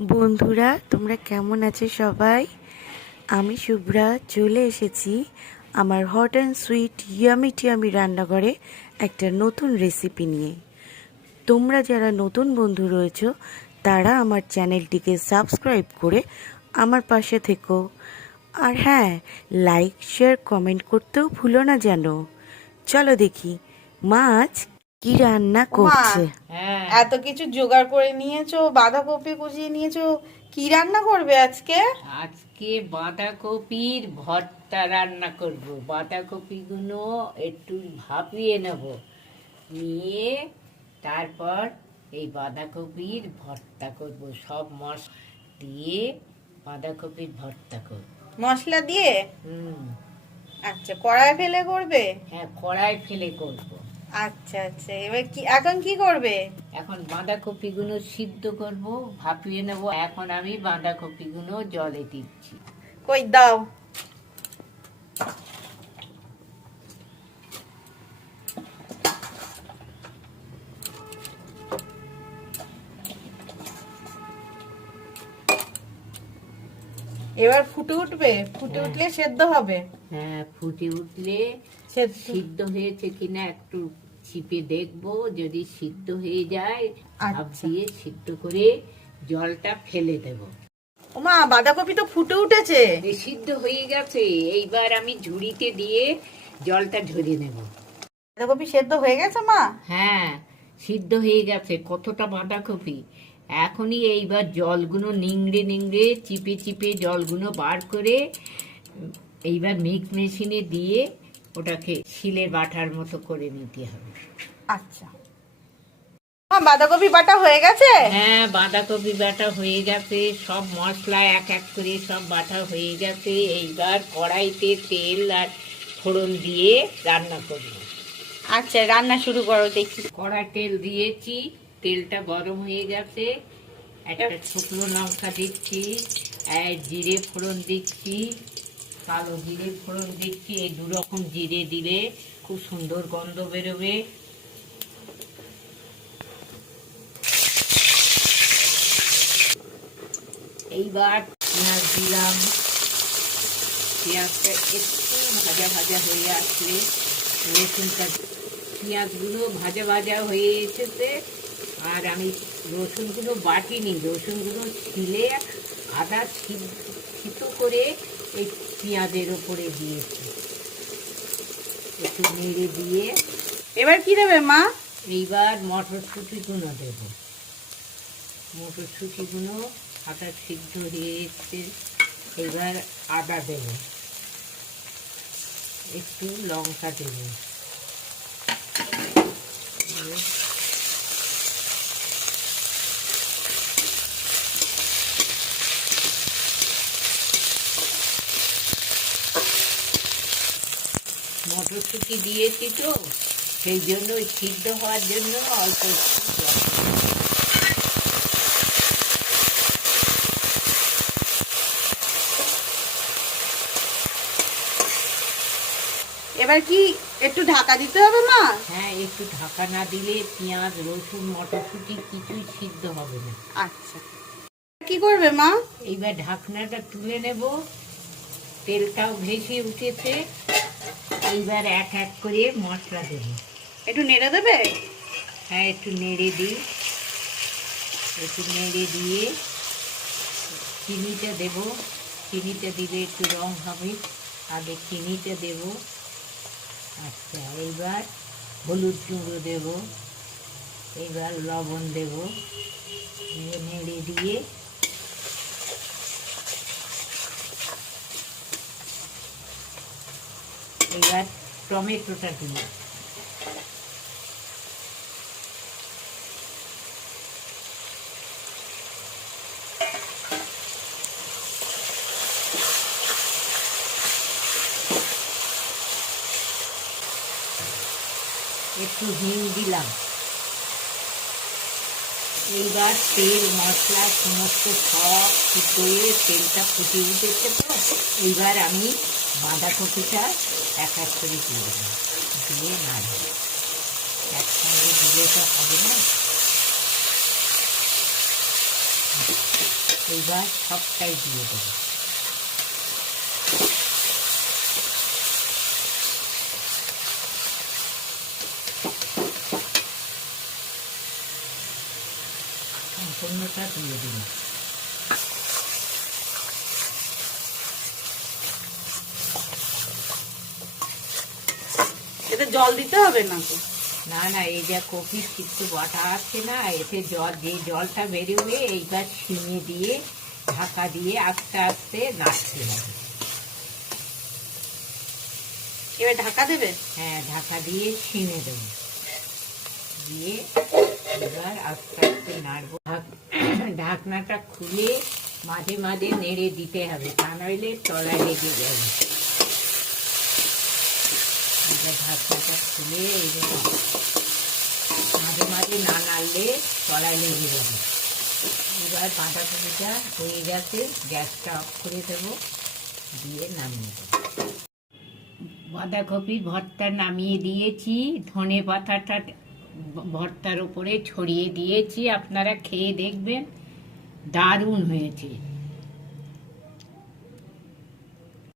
বন্ধুরা, তোমরা কেমন আছো সবাই? আমি শুভ্রা চলে এসেছি আমার হট অ্যান্ড সুইট ইয়ামি টিয়ামি রান্নাঘরে একটা নতুন রেসিপি নিয়ে। তোমরা যারা নতুন বন্ধু রয়েছো তারা আমার চ্যানেলটিকে সাবস্ক্রাইব করে আমার পাশে থেকো। আর হ্যাঁ, লাইক শেয়ার কমেন্ট করতেও ভুলো না যেন। চলো দেখি মা আজ কি রান্না মা, করছে। এত কিছু জোগাড় করে নিয়েছো, বাঁধাকপি কুচিয়ে নিয়েছো, কি রান্না করবে আজকে? আজকে বাঁধাকপির ভর্তা রান্না করব। বাঁধাকপিগুলো একটু ভাপিয়ে নেব, নিয়ে তারপর এই বাঁধাকপির ভর্তা করব। সব মশলা দিয়ে বাঁধাকপির ভর্তা করব। মশলা দিয়ে? হুম। আচ্ছা, কড়াই ফেলে করবে? হ্যাঁ, কড়াই ফেলে করব। আচ্ছা আচ্ছা, এখন কি করবে? এখন বাঁধাকপিগুলো সিদ্ধ করব, ভাপিয়ে নেব। এখন আমি বাঁধাকপিগুলো জলে দিচ্ছি। কই দাও। এবার ফুটে উঠবে, ফুটে হ্যাঁ। উঠলে সেদ্ধ হবে। হ্যাঁ, ফুটে উঠলে সিদ্ধ হয়েছে কিনা একটু চিপে দেখবো। যদি সিদ্ধ হয়ে যায় ভাপ আচ্ছা। দিয়ে সিদ্ধ করে জলটা ফেলে দেব। ওমা, বাঁধাকপি তো ফুটে উঠেছে। এই সিদ্ধ হয়ে গেছে, এইবার আমি ঝুড়িতে দিয়ে জলটা ঝরিয়ে নেব। বাঁধাকপি সেদ্ধ হয়ে গেছে মা? হ্যাঁ, সিদ্ধ হয়ে গেছে কতটা বাঁধাকপি। এখনই এইবার জলগুলো নিংড়ে নিংড়ে চিপে চিপে জলগুলো বার করে এইবার মিক্স মেশিনে দিয়ে ওটাকে শিলে বাটার মতো করে নিতে হবে। আচ্ছা, বাঁধাকপি বাটা হয়ে গেছে? হ্যাঁ, বাঁধাকপি বাটা হয়ে গেছে, সব মশলা এক এক করে সব বাটা হয়ে গেছে। এইবার কড়াইতে তেল আর ফোড়ন দিয়ে রান্না করব। আচ্ছা, রান্না শুরু করো দেখি। কড়াই তেল দিয়েছি, তেলটা গরম হয়ে গেছে। একটা শুকনো লঙ্কা দিচ্ছি, জিরে ফোড়ন দিচ্ছি, কালো জিরে ফোড়ন দিচ্ছি। এই দু রকম জিরে দিলে খুব সুন্দর গন্ধ বেরোবে। এইবার পেঁয়াজ দিলাম। পেঁয়াজটা একটু ভাজা ভাজা হয়ে আসলে রসুনটা, পেঁয়াজগুলো ভাজা ভাজা হয়ে এসেছে। আর আমি রসুনগুলো বাটিনি, রসুনগুলো ছিলে আদা সিদ্ধ করে এই পেঁয়াজের ওপরে দিয়েছি। একটু নেড়ে দিয়ে এবার কি দেবে মা? এইবার মটরশুঁটিগুলো দেব। মটরশুঁটিগুলো আদা সিদ্ধ হয়ে এসছে। এবার আদা দেব, একটু লঙ্কা দেব। মটরশুঁটি দিয়েছি তো, সেই জন্য সিদ্ধ হওয়ার জন্য অল্প একটু জল দেব। এবার কি একটু ঢাকা দিতে হবে মা? হ্যাঁ, একটু ঢাকা না দিলে পেঁয়াজ রসুন মটরশুঁটি কিছুই সিদ্ধ হবে না। আচ্ছা, কি করবে মা? এইবার ঢাকনাটা তুলে নেব, তেলটাও ভেসে উঠেছে। এইবার এক এক করে মশলা দেব। একটু নেড়ে দেবে? হ্যাঁ, একটু নেড়ে দিই। একটু নেড়ে দিয়ে চিনিটা দেব। চিনিটা দিলে একটু রং হবে, আগে চিনিটা দেব। আচ্ছা, এইবার হলুদ গুঁড়ো দেব, এইবার লবণ দেব। নেড়ে দিয়ে এইবার টমেটোটা দিই। একটু হিং দিলাম। এইবার তেল মশলা সমস্ত সব সিদ্ধ হয়ে তেলটা ফুটে উঠেছে তো, এইবার আমি বাঁধাকপিটা এক এক করে দিয়ে দেবো, দিয়ে নাড়ব। একসঙ্গে দিলে তো হবে না। এইবার সবটাই দিয়ে দেবো। সম্পূর্ণটা দিয়ে দিলাম। এতে জল দিতে হবে না তো? না না, এই যে কপি সিদ্ধ বাটা আছে না, এতে জল, যে জলটা বেরোবে এইবার ছিঁড়ে দিয়ে ঢাকা দিয়ে আস্তে আস্তে নাড়তে হবে। এবার ঢাকা দেবে? হ্যাঁ, ঢাকা দিয়ে ছিঁড়ে দেবো, দিয়ে এবার আস্তে আস্তে নাড়বো। ঢাকনাটা খুলে মাঝে মাঝে নেড়ে দিতে হবে, তা নইলে তলায় লেগে যাবে। এবার ঢাকনাটা খুলে এইরকম মাঝে মাঝে না নাড়লে তলায় লেগে যাবে। এবার বাঁধাকপিটা হয়ে গেছে, গ্যাসটা অফ করে দেবো, দিয়ে নামিয়ে দেবো। বাঁধাকপির ভর্তা নামিয়ে দিয়েছি, ধনে পাতাটা ভর্তার উপরে ছড়িয়ে দিয়েছি। আপনারা খেয়ে দেখবেন, দারুণ হয়েছে।